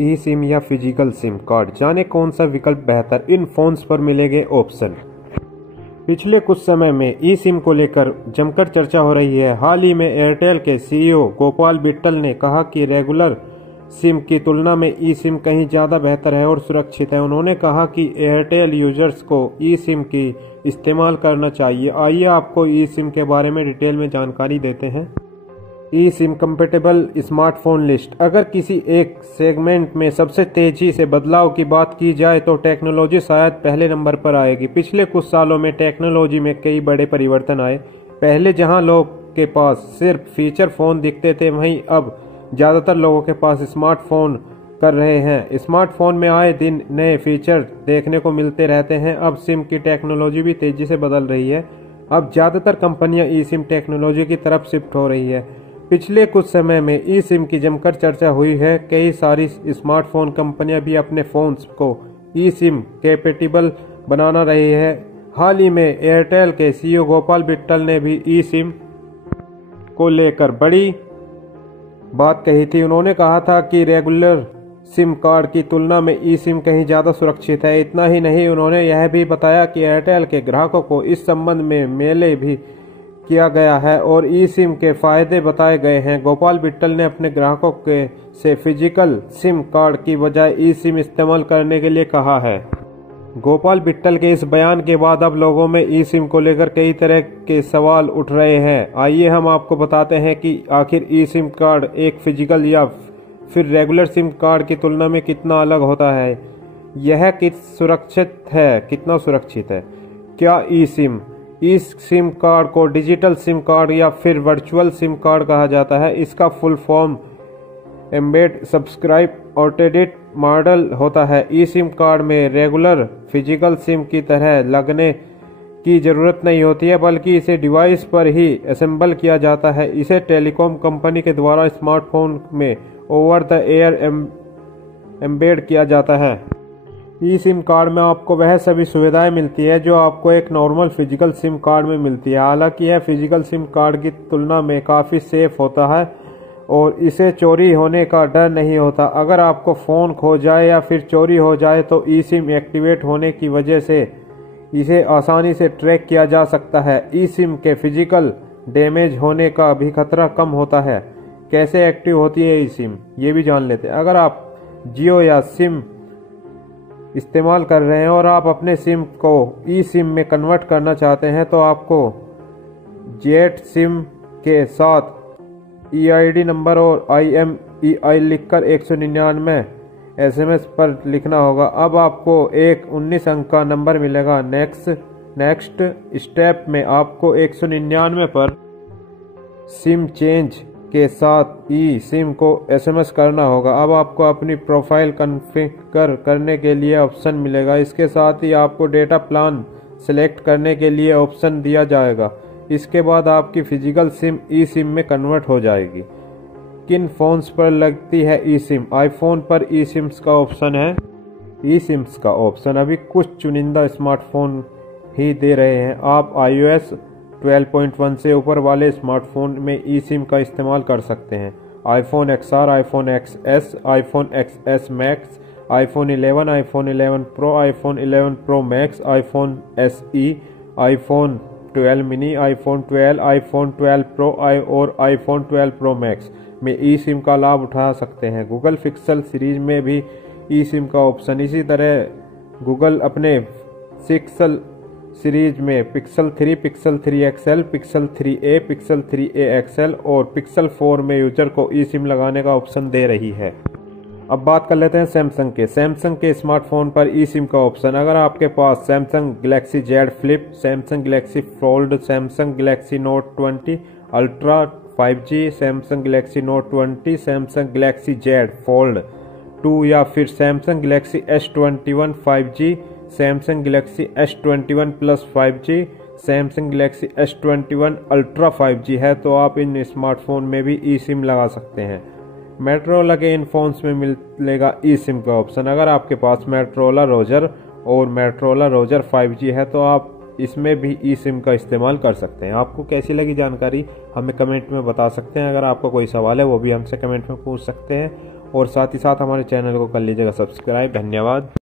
ई SIM या physical SIM card, जाने कौन सा विकल्प बेहतर, इन फोन्स पर मिलेंगे ऑप्शन। पिछले कुछ समय में ई सिम को लेकर जमकर चर्चा हो रही है। हाल ही में एयरटेल के सीईओ गोपाल बिट्टल ने कहा कि रेगुलर सिम की तुलना में ई सिम कहीं ज़्यादा बेहतर है और सुरक्षित है। उन्होंने कहा कि एयरटेल यूजर्स को ई सिम की इस्तेमाल करना चाहिए। आइए आपको ई सिम के बारे में डिटेल में जानकारी देते हैं। ई सिम कंपेटेबल स्मार्टफोन लिस्ट। अगर किसी एक सेगमेंट में सबसे तेजी से बदलाव की बात की जाए तो टेक्नोलॉजी शायद पहले नंबर पर आएगी। पिछले कुछ सालों में टेक्नोलॉजी में कई बड़े परिवर्तन आए। पहले जहां लोग के पास सिर्फ फीचर फोन दिखते थे, वहीं अब ज़्यादातर लोगों के पास स्मार्टफोन कर रहे हैं। स्मार्टफोन में आए दिन नए फीचर देखने को मिलते रहते हैं। अब सिम की टेक्नोलॉजी भी तेजी से बदल रही है। अब ज़्यादातर कंपनियां ई सिम टेक्नोलॉजी की तरफ शिफ्ट हो रही है। पिछले कुछ समय में ई सिम की जमकर चर्चा हुई है। कई सारी स्मार्टफोन कंपनियां भी अपने फोन्स को ई सिम कैपेटिबल बनाना रही है। हाल ही में एयरटेल के सीईओ गोपाल बिट्टल ने भी ई सिम को लेकर बड़ी बात कही थी। उन्होंने कहा था कि रेगुलर सिम कार्ड की तुलना में ई सिम कहीं ज़्यादा सुरक्षित है। इतना ही नहीं, उन्होंने यह भी बताया कि एयरटेल के ग्राहकों को इस संबंध में मेले भी किया गया है और ई सिम के फायदे बताए गए हैं। गोपाल बिट्टल ने अपने ग्राहकों के से फिजिकल सिम कार्ड की बजाय ई सिम इस्तेमाल करने के लिए कहा है। गोपाल बिट्टल के इस बयान के बाद अब लोगों में ई सिम को लेकर कई तरह के सवाल उठ रहे हैं। आइए हम आपको बताते हैं कि आखिर ई सिम कार्ड एक फिजिकल या फिर रेगुलर सिम कार्ड की तुलना में कितना अलग होता है। यह कितना सुरक्षित है। क्या ई सिम कार्ड को डिजिटल सिम कार्ड या फिर वर्चुअल सिम कार्ड कहा जाता है। इसका फुल फॉर्म एम्बेड सब्सक्राइब ऑटोडेट मॉडल होता है। ई सिम कार्ड में रेगुलर फिजिकल सिम की तरह लगने की जरूरत नहीं होती है, बल्कि इसे डिवाइस पर ही असेंबल किया जाता है। इसे टेलीकॉम कंपनी के द्वारा स्मार्टफोन में ओवर द एयर एम्बेड किया जाता है। ई सिम कार्ड में आपको वह सभी सुविधाएं मिलती है जो आपको एक नॉर्मल फिजिकल सिम कार्ड में मिलती है। हालांकि यह फिजिकल सिम कार्ड की तुलना में काफ़ी सेफ होता है और इसे चोरी होने का डर नहीं होता। अगर आपको फ़ोन खो जाए या फिर चोरी हो जाए तो ई सिम एक्टिवेट होने की वजह से इसे आसानी से ट्रैक किया जा सकता है। ई सिम के फिजिकल डैमेज होने का भी खतरा कम होता है। कैसे एक्टिव होती है ई सिम, ये भी जान लेते हैं। अगर आप जियो या सिम इस्तेमाल कर रहे हैं और आप अपने सिम को ई सिम में कन्वर्ट करना चाहते हैं तो आपको जेट सिम के साथ EID नंबर और IMEI लिखकर 199 SMS पर लिखना होगा। अब आपको एक 19 अंक का नंबर मिलेगा। नेक्स्ट स्टेप में आपको 199 पर सिम चेंज के साथ ई सिम को SMS करना होगा। अब आपको अपनी प्रोफाइल कॉन्फ़िगर करने के लिए ऑप्शन मिलेगा। इसके साथ ही आपको डेटा प्लान सेलेक्ट करने के लिए ऑप्शन दिया जाएगा। इसके बाद आपकी फिजिकल सिम ई सिम में कन्वर्ट हो जाएगी। किन फोन्स पर लगती है ई सिम? आईफोन पर ई सिम्स का ऑप्शन है। ई सिम्स का ऑप्शन अभी कुछ चुनिंदा स्मार्टफोन ही दे रहे हैं। आप iOS 12.1 से ऊपर वाले स्मार्टफोन में ई सिम का इस्तेमाल कर सकते हैं। IPhone XR, iPhone XS, iPhone XS Max, iPhone 11, iPhone 11 Pro, iPhone 11 Pro Max, iPhone SE, iPhone 12 mini, iPhone 12, iPhone 12 Pro और आईफोन 12 Pro Max में ई सिम का लाभ उठा सकते हैं। गूगल पिक्सल सीरीज में भी ई सिम का ऑप्शन। इसी तरह गूगल अपने पिक्सल सीरीज में pixel 3, pixel 3 XL, pixel 3a, pixel 3a XL और पिक्सल 4 में यूजर को ई सिम लगाने का ऑप्शन दे रही है। अब बात कर लेते हैं सैमसंग के। सैमसंग के स्मार्टफोन पर ई सिम का ऑप्शन। अगर आपके पास Samsung Galaxy Z flip, Samsung Galaxy fold, Samsung Galaxy note 20 ultra 5G, Samsung Galaxy note 20, Samsung Galaxy Z fold 2 या फिर Samsung Galaxy S21 5G, Samsung Galaxy S21 plus 5G, Samsung Galaxy S21 ultra 5G है तो आप इन smartphone में भी ई SIM लगा सकते हैं। मेट्रोला के इन फोन्स में मिलेगा ई सिम का ऑप्शन। अगर आपके पास मेट्रोला रोजर और मेट्रोला रोजर 5G है तो आप इसमें भी ई सिम का इस्तेमाल कर सकते हैं। आपको कैसी लगी जानकारी हमें कमेंट में बता सकते हैं। अगर आपको कोई सवाल है वो भी हमसे कमेंट में पूछ सकते हैं और साथ ही साथ हमारे चैनल को कर लीजिएगा सब्सक्राइब। धन्यवाद।